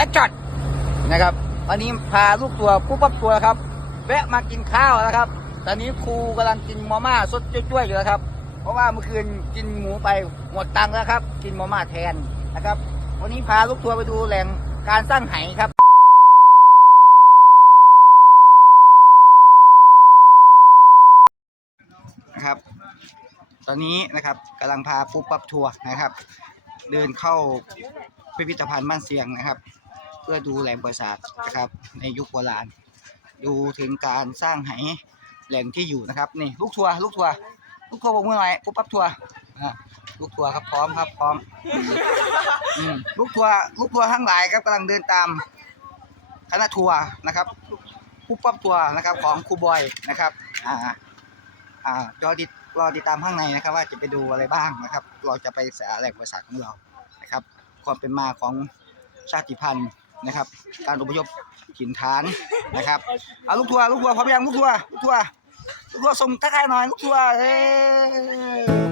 บ็กช็อตนะครับวันนี้พาลูกตัวปุ๊บปั๊บตัวครับ แวะมากินข้าวนะครับ ตอนนี้ครูกำลังกินมาม่าสดจ้วยๆอยู่แล้วครับ เพราะว่าเมื่อคืนกินหมูไปหมดตังค์แล้วครับ กินมาม่าแทนนะครับ วันนี้พาลูกทัวไปดูแหล่งการสร้างไหครับนะครับ ตอนนี้นะครับกำลังพาปุ๊บปั๊บทัวร์นะครับ เดินเข้าพิพิธภัณฑ์บ้านเสียงนะครับ เพื่อดูแหล่งประสาทนะครับ ในยุคโบราณ ดูถึงการสร้างไหแหล่งที่อยู่นะครับนี่ลูกทัวร์ลูกทัวร์ลูกทัวร์บอกมือหน่อยปุ๊บปั๊บทัวร์อ่าลูกทัวร์ครับพร้อมครับพร้อมอลูกทัวร์ลูกทัวร์ทั้งหลายครับกำลังเดินตามคณะทัวร์นะครับปุ๊บปั๊บทัวร์นะครับของครูบอยนะครับอ่าอ่ารอติดรอติดตามข้างในนะครับ ว่าจะไปดูอะไรบ้างนะครับ เราจะไปศึกษาแหล่งประสาทของเรานะครับ ความเป็นมาของชาติพันธุ์ นะครับ การอพยพถิ่นฐานนะครับเอาลูกทัวร์ลูกทัวร์พร้อมยังลูกทัวร์ลูกทัวร์ลูกทัวร์ส่งทักทายหน่อยลูกทัวร์เอ้